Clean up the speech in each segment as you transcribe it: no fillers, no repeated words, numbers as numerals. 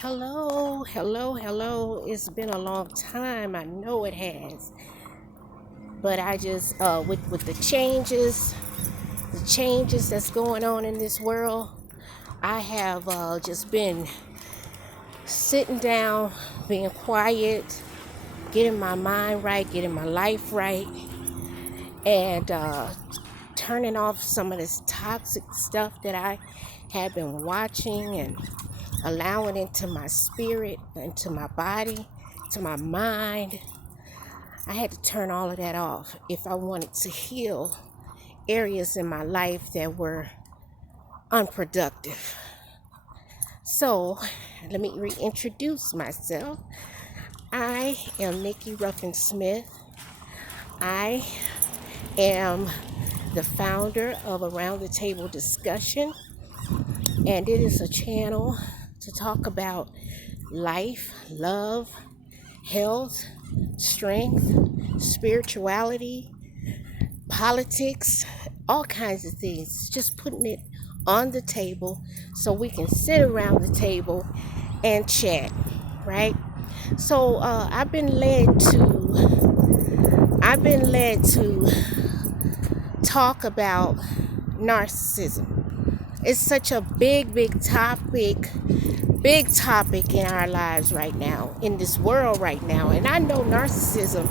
Hello, hello, hello. It's been a long time. I know it has. But I just with the changes that's going on in this world, I have just been sitting down, being quiet, getting my mind right, getting my life right, and turning off some of this toxic stuff that I have been watching and allowing into my spirit, into my body, to my mind. I had to turn all of that off if I wanted to heal areas in my life that were unproductive. So, let me reintroduce myself. I am Nikki Ruffin Smith. I am the founder of Around the Table Discussion, and it is a channel to talk about life, love, health, strength, spirituality, politics, all kinds of things. Just putting it on the table so we can sit around the table and chat, right? So I've been led to talk about narcissism. It's such a big topic in our lives right now, in this world right now. And I know narcissism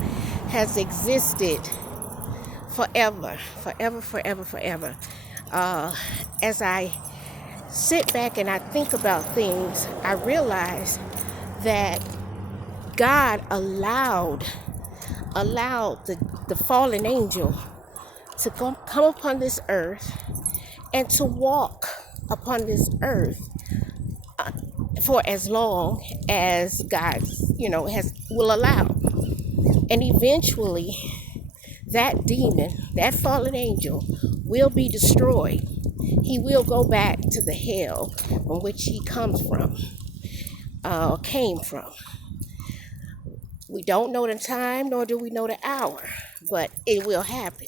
has existed forever, forever, forever, forever. As I sit back and I think about things, I realize that God allowed the fallen angel to come upon this earth and to walk upon this earth for as long as God, will allow. And eventually, that demon, that fallen angel, will be destroyed. He will go back to the hell from which he came from. We don't know the time, nor do we know the hour, but it will happen.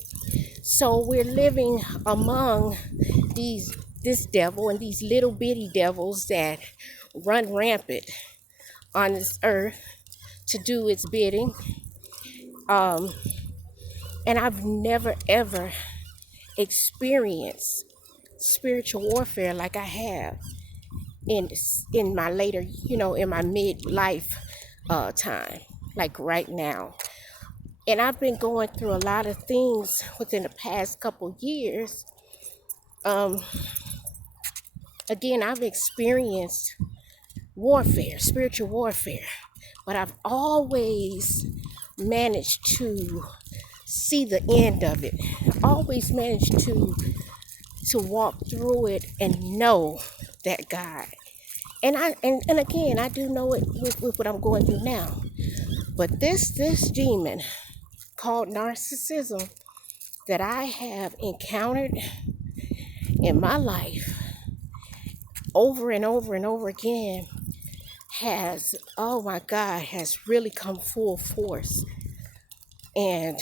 So we're living among this devil and these little bitty devils that run rampant on this earth to do its bidding. Um, and I've never ever experienced spiritual warfare like I have in in my later, in my midlife time, like right now. And I've been going through a lot of things within the past couple years. Um, Again, I've experienced warfare, spiritual warfare, but I've always managed to see the end of it. Always managed to walk through it and know that God. And again, I do know it with what I'm going through now. But this demon called narcissism that I have encountered in my life over and over and over again has, oh my God, has really come full force and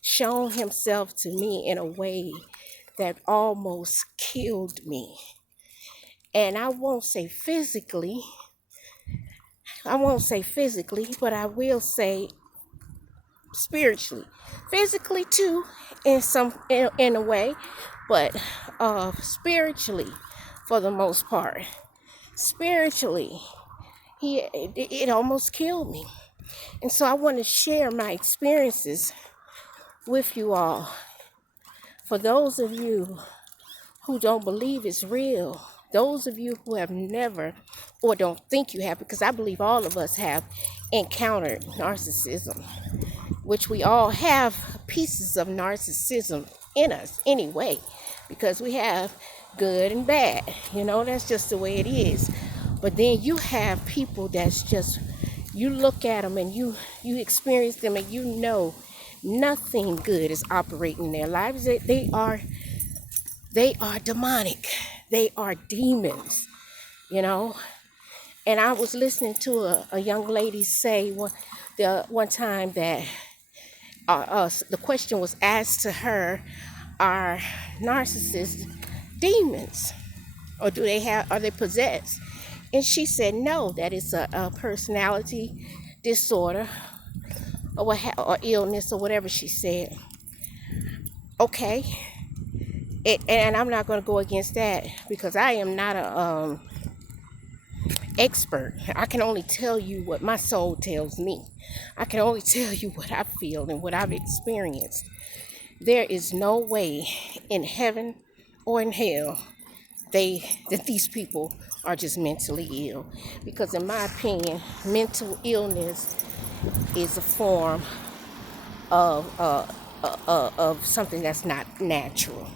shown himself to me in a way that almost killed me. And I won't say physically, but I will say spiritually. Physically too, in a way, but spiritually for the most part. Spiritually, it almost killed me. And so I want to share my experiences with you all. For those of you who don't believe it's real, those of you who have never or don't think you have, because I believe all of us have encountered narcissism, which we all have pieces of narcissism in us anyway, because we have good and bad. That's just the way it is. But then you have people that's just, you look at them and you experience them and you know nothing good is operating in their lives. They are demonic. They are demons, you know. And I was listening to a young lady say one time that the question was asked to her, are narcissists demons, or are they possessed? And she said no, that is a personality disorder or or illness or whatever she said. Okay, and I'm not going to go against that because I am not a expert. I can only tell you what my soul tells me. I can only tell you what I feel and what I've experienced. There is no way in heaven or in hell that these people are just mentally ill, because in my opinion mental illness is a form of something that's not natural,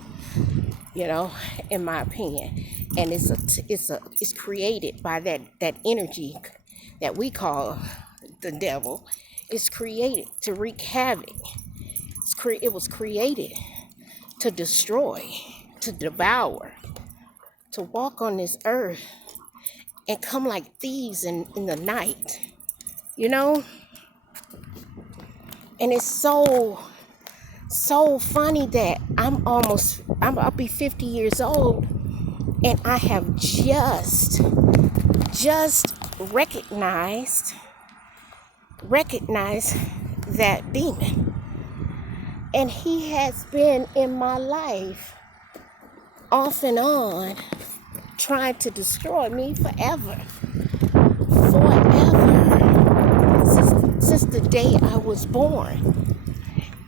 you know, in my opinion. And it's created by that energy that we call the devil. It's created to wreak havoc. It was created to destroy, to devour, to walk on this earth and come like thieves in the night, you know. And it's so funny that I'll be 50 years old and I have just recognized that demon. And he has been in my life off and on trying to destroy me forever. Since the day I was born.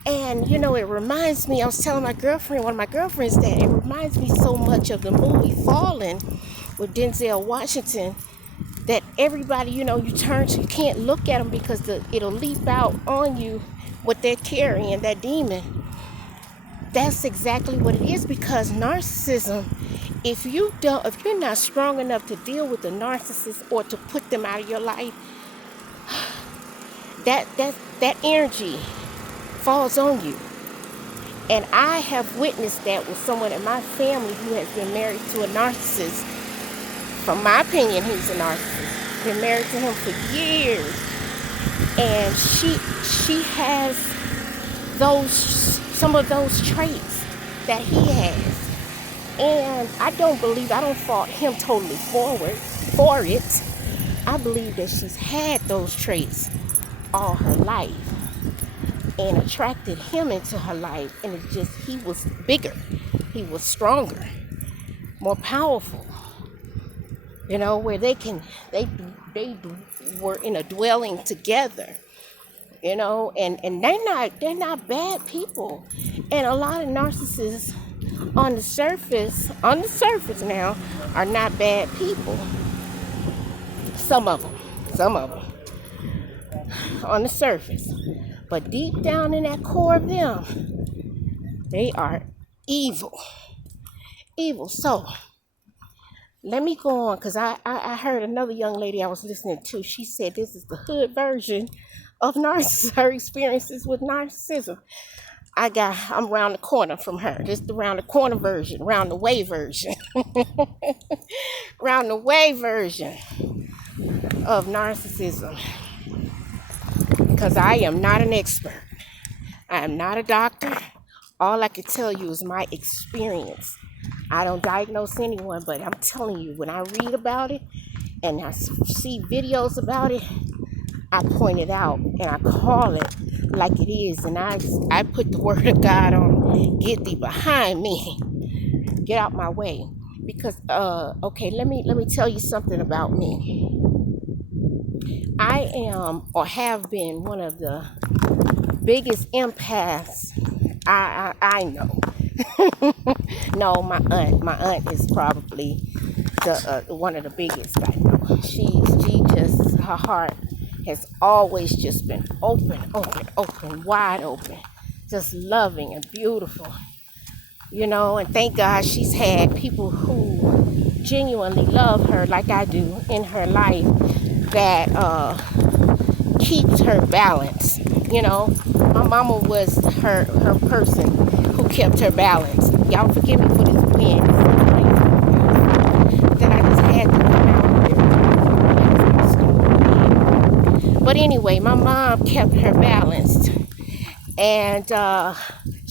And you know, it reminds me, I was telling one of my girlfriends, that it reminds me so much of the movie Fallen with Denzel Washington, that everybody, you know, you can't look at them because it'll leap out on you what they're carrying, that demon. That's exactly what it is, because narcissism, if you're not strong enough to deal with the narcissist or to put them out of your life, that energy falls on you. And I have witnessed that with someone in my family who has been married to a narcissist. From my opinion, he's a narcissist. Been married to him for years. And she has some of those traits that he has. And I don't fault him totally for it. I believe that she's had those traits all her life and attracted him into her life, and he was bigger, he was stronger, more powerful, you know, where they were in a dwelling together, you know, and they're not bad people. And a lot of narcissists on the surface now are not bad people. Some of them on the surface, but deep down in that core of them, they are evil. So let me go on, because I heard another young lady I was listening to. She said this is the hood version of her experiences with narcissism. I'm around the corner from her. This is the round the corner version, round the way version, round the way version of narcissism. Because I am not an expert. I am not a doctor. All I can tell you is my experience. I don't diagnose anyone, but I'm telling you, when I read about it and I see videos about it, I point it out and I call it like it is. And I put the word of God on, get thee behind me. Get out my way. Because, okay, let me tell you something about me. I am, or have been, one of the biggest empaths I know. No, my aunt is probably the one of the biggest I know. Her heart has always just been open, wide open, just loving and beautiful, you know. And thank God she's had people who genuinely love her like I do in her life, that keeps her balance. You know, my mama was her person who kept her balance. Y'all forgive me for this wind. That I just had to come out. But anyway, my mom kept her balanced, and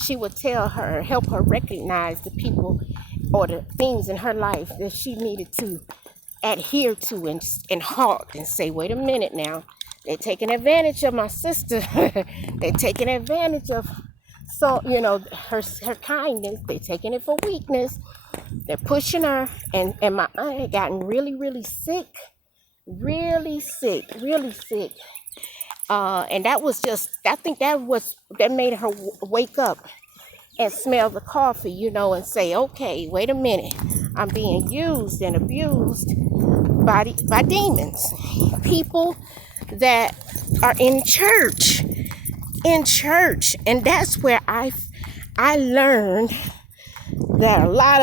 she would help her recognize the people or the things in her life that she needed to adhere to and halt and say, wait a minute now, they're taking advantage of my sister. They're taking advantage of, so her kindness. They're taking it for weakness. They're pushing her, and my aunt had gotten really, really sick, really sick, really sick. And that was just, I think that made her wake up and smell the coffee, and say, okay, wait a minute, I'm being used and abused by demons, people that are in church, and that's where I learned that a lot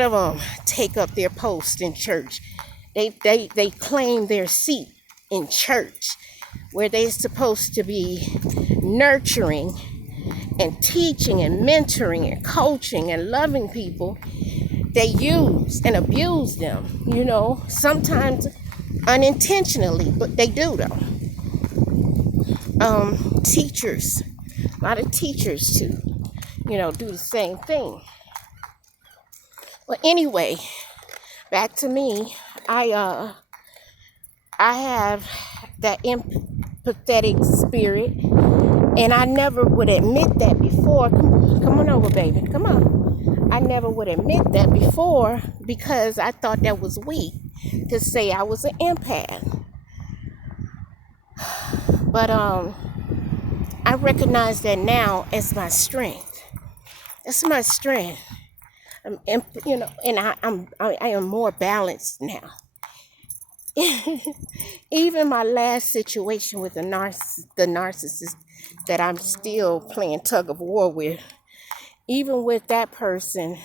of them take up their post in church. They claim their seat in church, where they're supposed to be nurturing and teaching and mentoring and coaching and loving people. They use and abuse them, sometimes unintentionally, but they do though. Teachers, a lot of teachers too, do the same thing. Well, anyway, back to me. I have that empathetic spirit, and I never would admit that before. Come on over, baby. Come on. I never would admit that before because I thought that was weak to say I was an empath. But I recognize that now as my strength. It's my strength. And I am more balanced now. Even my last situation with the narcissist that I'm still playing tug of war with, even with that person,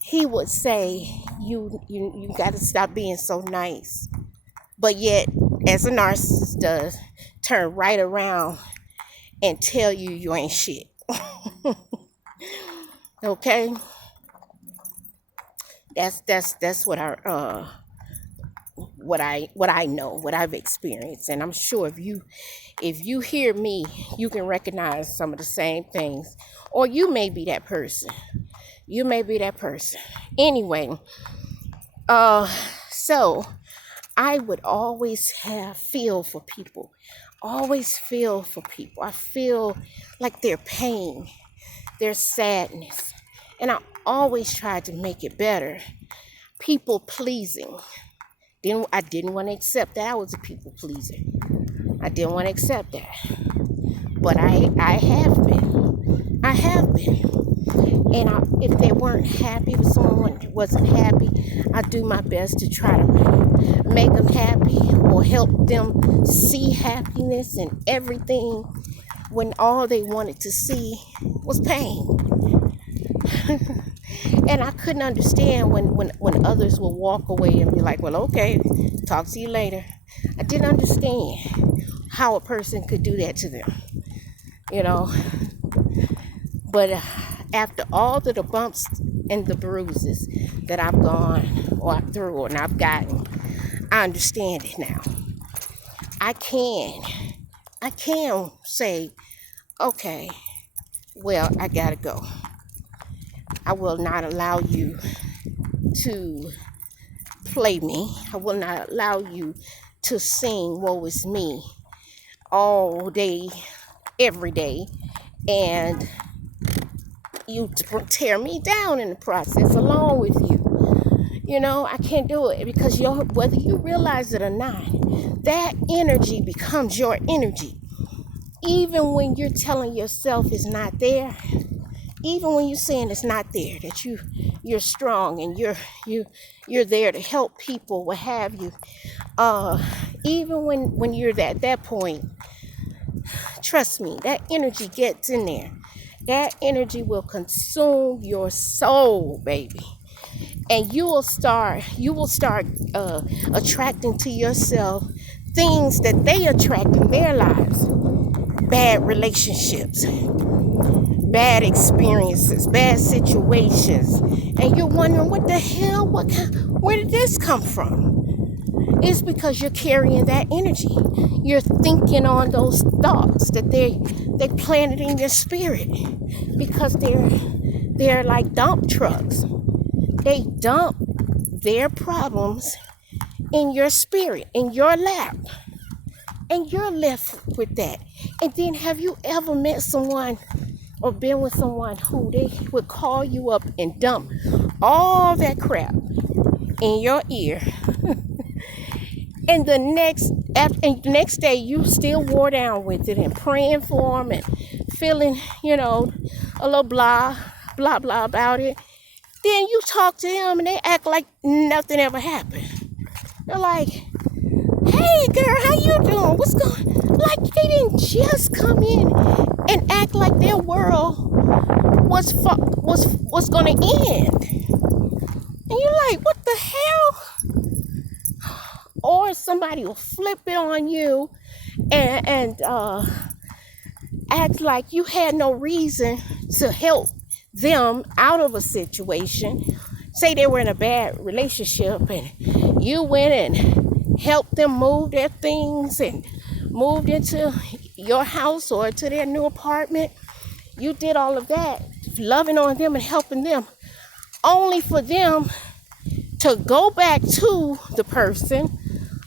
he would say, you got to stop being so nice. But yet, as a narcissist does, turn right around and tell you ain't shit. Okay? That's what I know, what I've experienced, and I'm sure if you hear me, you can recognize some of the same things, or you may be that person. Anyway, so I would always feel for people. I feel like their pain, their sadness, and I always tried to make it better. People pleasing. I didn't want to accept that I was a people pleaser. I didn't want to accept that. But I have been. And if they weren't happy, if someone wasn't happy, I do my best to try to make them happy or help them see happiness in everything when all they wanted to see was pain. And I couldn't understand when others would walk away and be like, well, okay, talk to you later. I didn't understand how a person could do that to them, But after all of the bumps and the bruises that I've gone through and I've gotten, I understand it now. I can say, okay, well, I gotta go. I will not allow you to play me. I will not allow you to sing woe is me all day, every day, and you tear me down in the process along with you. I can't do it because whether you realize it or not, that energy becomes your energy. Even when you're telling yourself it's not there, even when you're saying it's not there, that you're strong and you're there to help people, what have you. Even when you're at that point, trust me, that energy gets in there. That energy will consume your soul, baby. And you will start attracting to yourself things that they attract in their lives. Bad relationships, bad experiences, bad situations. And you're wondering, what the hell? Where did this come from? It's because you're carrying that energy. You're thinking on those thoughts that they planted in your spirit, because they're like dump trucks. They dump their problems in your spirit, in your lap, and you're left with that. And then have you ever met someone or been with someone who they would call you up and dump all that crap in your ear, and the next day you still wore down with it and praying for them and feeling, a little blah blah about it. Then you talk to them and they act like nothing ever happened. They're like, "Hey girl, how you doing? What's going?" Like they didn't just come in and act like their world was gonna end. And you're like, "What the hell?" Or somebody will flip it on you and act like you had no reason to help them out of a situation. Say they were in a bad relationship and you went and helped them move their things and moved into your house or to their new apartment. You did all of that, loving on them and helping them, only for them to go back to the person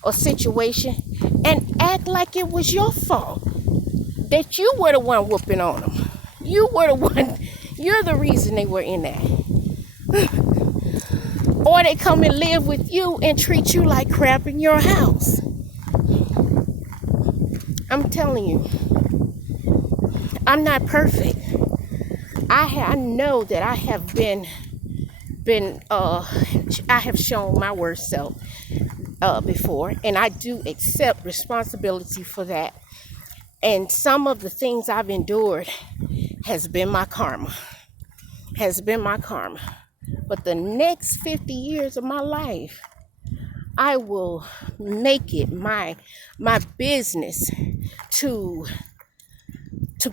or situation and act like it was your fault, that you were the one whooping on them. You're the reason they were in that. Or they come and live with you and treat you like crap in your house. I'm telling you, I'm not perfect. I know that I have I have shown my worst self before, and I do accept responsibility for that. And some of the things I've endured has been my karma. But the next 50 years of my life, I will make it my business to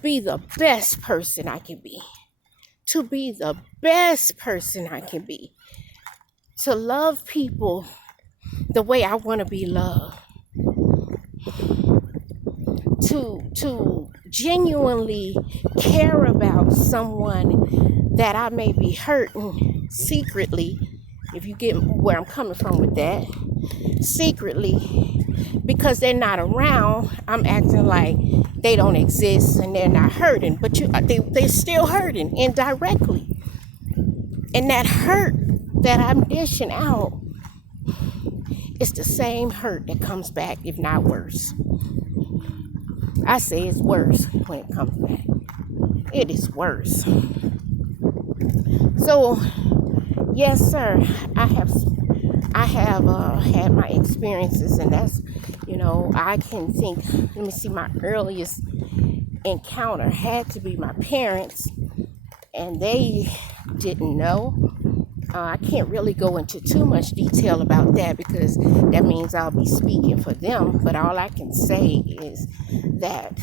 be the best person I can be. To be the best person I can be. To love people the way I want to be loved. To genuinely care about someone that I may be hurting secretly, if you get where I'm coming from with that, secretly, because they're not around, I'm acting like they don't exist and they're not hurting, but they're still hurting indirectly. And that hurt that I'm dishing out is the same hurt that comes back, if not worse. I say it's worse when it comes back. It is worse. So, yes, sir, I have had my experiences, and that's, I can think, let me see, my earliest encounter had to be my parents, and they didn't know. I can't really go into too much detail about that because that means I'll be speaking for them, but all I can say is that